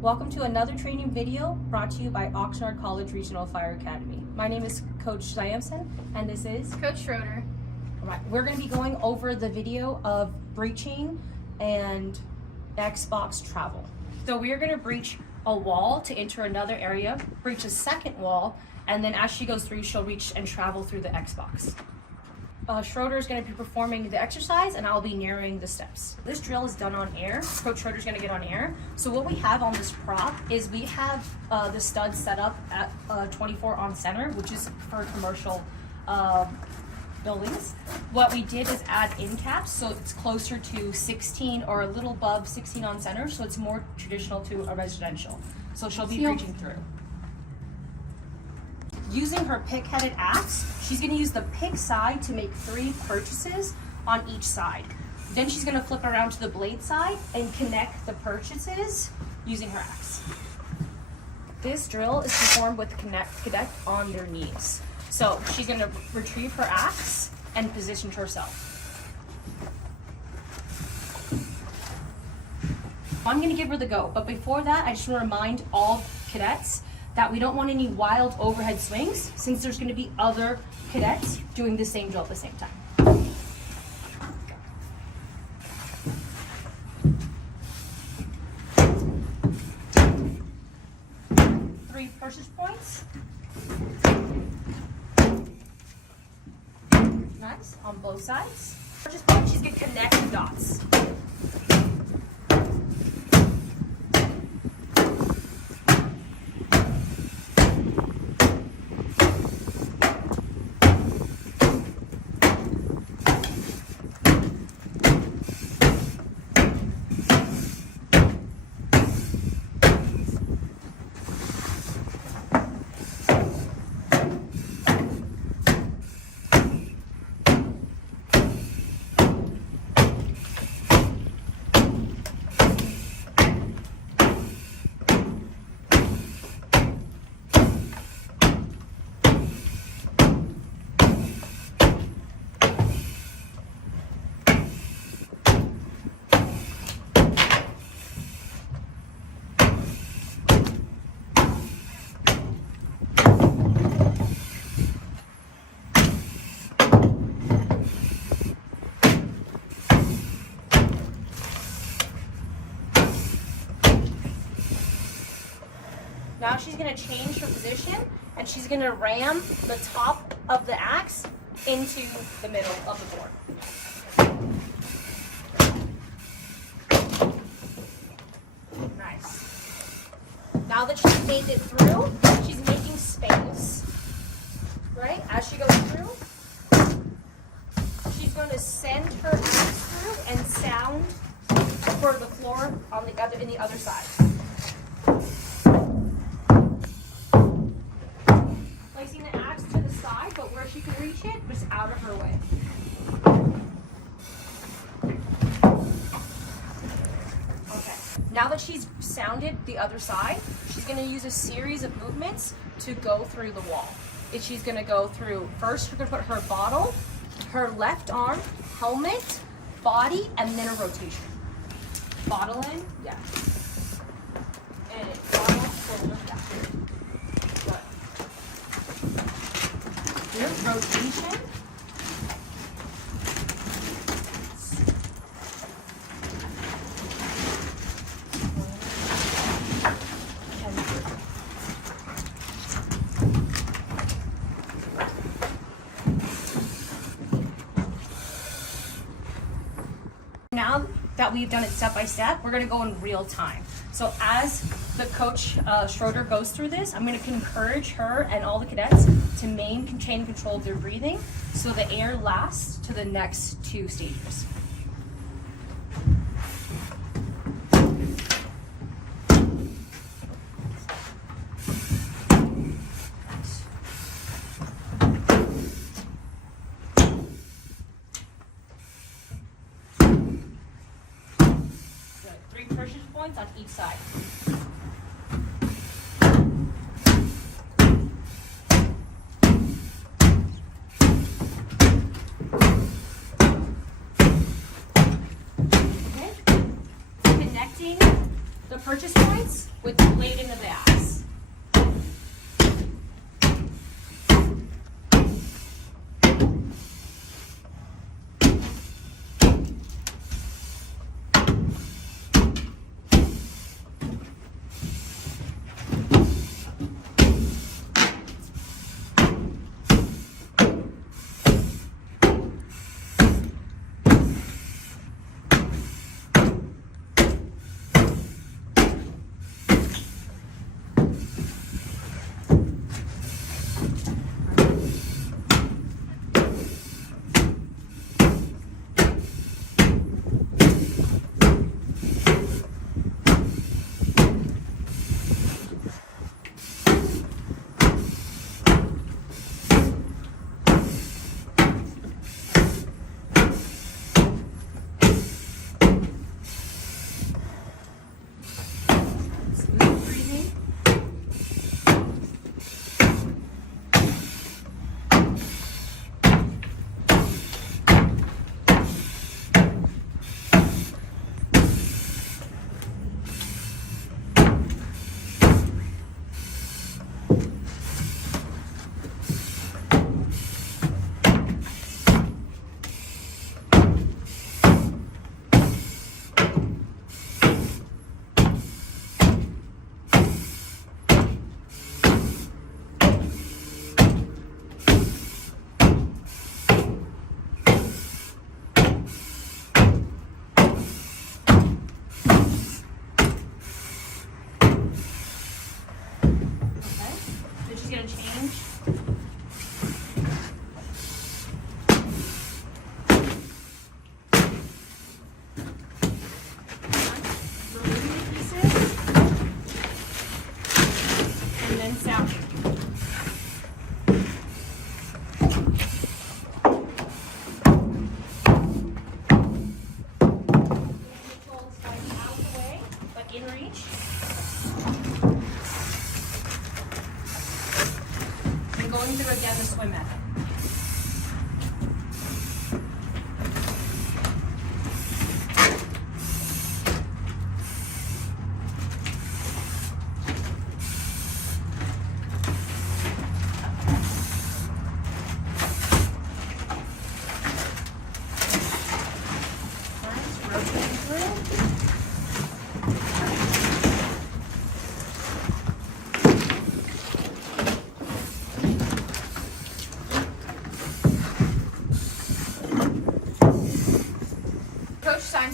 Welcome to another training video brought to you by Oxnard College Regional Fire Academy. My name is Coach Siamson and this is Coach Schroeder. All right, we're going to be going over the video of breaching and Xbox travel. So we are going to breach a wall to enter another area, breach a second wall, and then as she goes through, she'll reach and travel through the Xbox. Schroeder is going to be performing the exercise and I'll be narrating the steps. This drill is done on air. Coach Schroeder is going to get on air. So what we have on this prop is we have the studs set up at 24 on center, which is for commercial buildings. What we did is add end caps, so it's closer to 16 or a little above 16 on center, so it's more traditional to a residential. So she'll be breaching through. Using her pick-headed axe, she's going to use the pick side to make 3 purchases on each side. Then she's going to flip around to the blade side and connect the purchases using her axe. This drill is performed with cadet on their knees. So she's going to retrieve her axe and position herself. I'm going to give her the go, but before that, I just want to remind all cadets that we don't want any wild overhead swings since there's going to be other cadets doing the same drill at the same time. 3 purchase points. Nice, on both sides. Purchase point, she's going to connect the dots. Now she's going to change her position and she's going to ram the top of the axe into the middle of the board. Nice. Now that she's made it through, she's making space. Right? As she goes through, she's going to send her axe through and sound for the floor on the other in the other side. Placing the axe to the side, but where she can reach it, was out of her way. Okay. Now that she's sounded the other side, she's going to use a series of movements to go through the wall. She's going to go through, first we're going to put her bottle, her left arm, helmet, body, and then a rotation. Bottle in, yeah. And bottle, shoulder, yeah. Rotation. Now that we've done it step by step, we're going to go in real time. So as the coach Schroeder goes through this, I'm going to encourage her and all the cadets to maintain control of their breathing so the air lasts to the next 2 stages. Good. 3 purchase points on each side. the purchase points with the blade in the backs. Through again the swim method. Rotating through.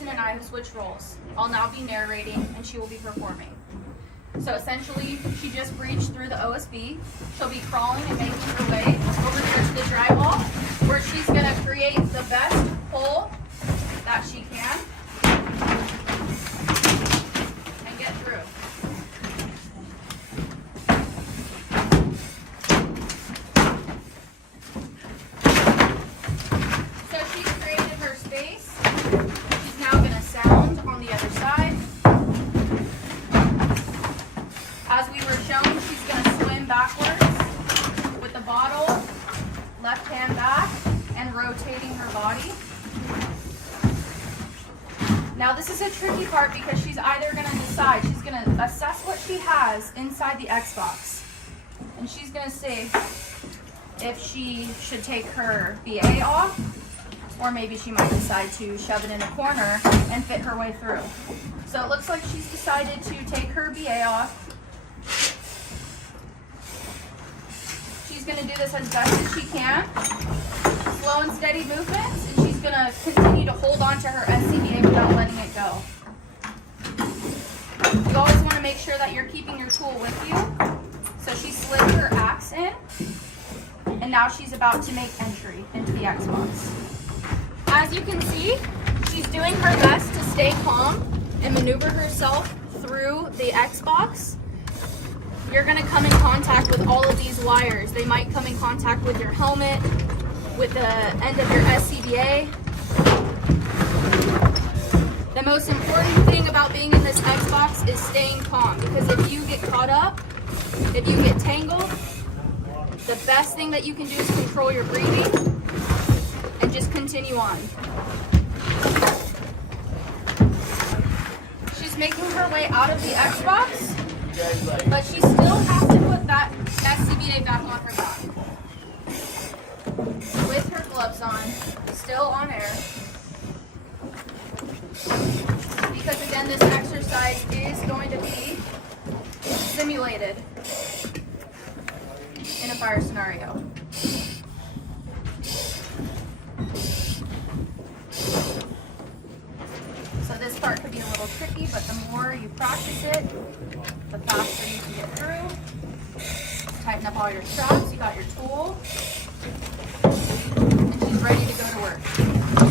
And I have switched roles. I'll now be narrating and she will be performing. So essentially, she just breached through the OSB. She'll be crawling and making her way over here to the drywall, where she's going to create the best pull that she can and get through. So she's created her space. Sound on the other side. As we were shown, she's going to swim backwards with the bottle, left hand back, and rotating her body. Now this is a tricky part because she's either going to decide, she's going to assess what she has inside the Xbox. And she's going to see if she should take her BA off, or maybe she might decide to shove it in a corner and fit her way through. So it looks like she's decided to take her BA off. She's going to do this as best as she can. Slow and steady movements, and she's going to continue to hold on to her SCBA without letting it go. You always want to make sure that you're keeping your tool with you. So she slid her axe in, and now she's about to make entry into the Xbox. As you can see, she's doing her best to stay calm and maneuver herself through the Xbox. You're going to come in contact with all of these wires. They might come in contact with your helmet, with the end of your SCBA. The most important thing about being in this Xbox is staying calm, because if you get caught up, if you get tangled, the best thing that you can do is control your breathing and just continue on. She's making her her way out of the Xbox, but she still has to put that SCBA back on her back. With her gloves on, still on air. Because again, this exercise is going to be simulated in a fire scenario. So this part could be a little tricky, but the more you practice it, the faster you can get through. Tighten up all your straps, you got your tool, and she's ready to go to work.